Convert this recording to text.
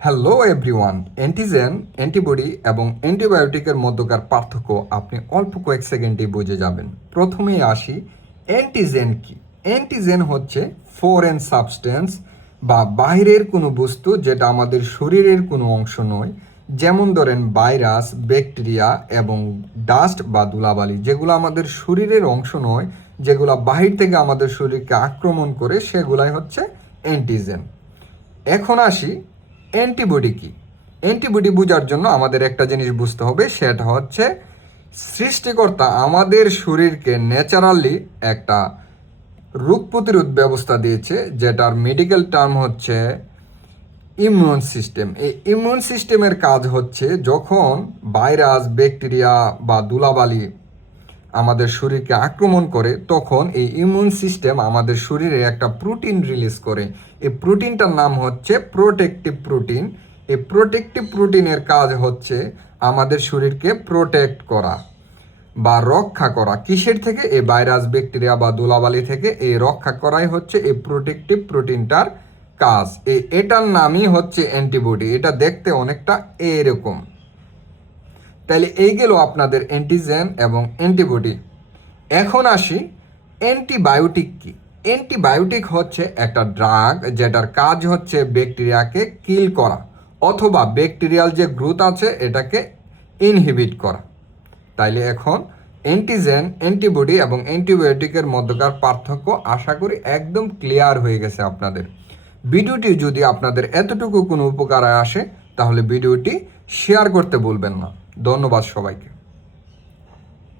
Hello everyone, antigen, antibody এবং অ্যান্টিবায়োটিকের মধ্যকার পার্থক্য আপনি অল্প কয়েক সেকেন্ডেই বুঝে যাবেন। প্রথমেই আসি, অ্যান্টিজেন কি? অ্যান্টিজেন হচ্ছে ফরেন সাবস্টেন্স বা বাইরের কোনো বস্তু যেটা আমাদের শরীরের কোনো অংশ নয়। যেমন ধরেন ভাইরাস, ব্যাকটেরিয়া এবং ডাস্ট বা ধুলাবালি, যেগুলো আমাদের শরীরের অংশ নয়, যেগুলো বাহির থেকে আমাদের শরীরকে আক্রমণ করে, সেগুলাই হচ্ছে অ্যান্টিজেন। এখন আসি, অ্যান্টিবডি কি? অ্যান্টিবডি বোঝার জন্য আমাদের একটা জিনিস বুঝতে হবে, সেটা হচ্ছে সৃষ্টিকর্তা আমাদের শরীরকে ন্যাচারালি একটা রোগ প্রতিরোধ ব্যবস্থা দিয়েছে, যেটার মেডিকেল টার্ম হচ্ছে ইমিউন সিস্টেম। এই ইমিউন সিস্টেমের কাজ হচ্ছে যখন ভাইরাস, ব্যাকটেরিয়া বা ধুলাবালি আমাদের শরীরকে আক্রমণ করে, তখন এই ইমিউন সিস্টেম আমাদের শরীরে একটা প্রোটিন রিলিজ করে। এই প্রোটিনটার নাম হচ্ছে প্রোটেক্টিভ প্রোটিন। এই প্রোটেক্টিভ প্রোটিনের কাজ হচ্ছে আমাদের শরীরকে প্রোটেক্ট করা বা রক্ষা করা। কিসের থেকে? এই ভাইরাস, ব্যাকটেরিয়া বা ধুলাবালি থেকে। এই রক্ষা করাই হচ্ছে এই প্রোটেক্টিভ প্রোটিনটার কাজ। এটার নামই হচ্ছে অ্যান্টিবডি। এটা দেখতে অনেকটা এরকম। তাইলে এই গেল আপনাদের অ্যান্টিজেন এবং অ্যান্টিবডি। এখন আসি, অ্যান্টিবায়োটিক কি? অ্যান্টিবায়োটিক হচ্ছে একটা ড্রাগ যেটার কাজ হচ্ছে ব্যাকটেরিয়াকে কিল করা অথবা ব্যাকটেরিয়াল যে গ্রোথ আছে এটাকে ইনহিবিট করা। তাইলে এখন অ্যান্টিজেন, অ্যান্টিবডি এবং অ্যান্টিবায়োটিকের মধ্যকার পার্থক্য আশা করি একদম ক্লিয়ার হয়ে গেছে আপনাদের। ভিডিওটি যদি আপনাদের এতটুকু কোনো উপকারে আসে, তাহলে ভিডিওটি শেয়ার করতে ভুলবেন না। ধন্যবাদ সবাইকে।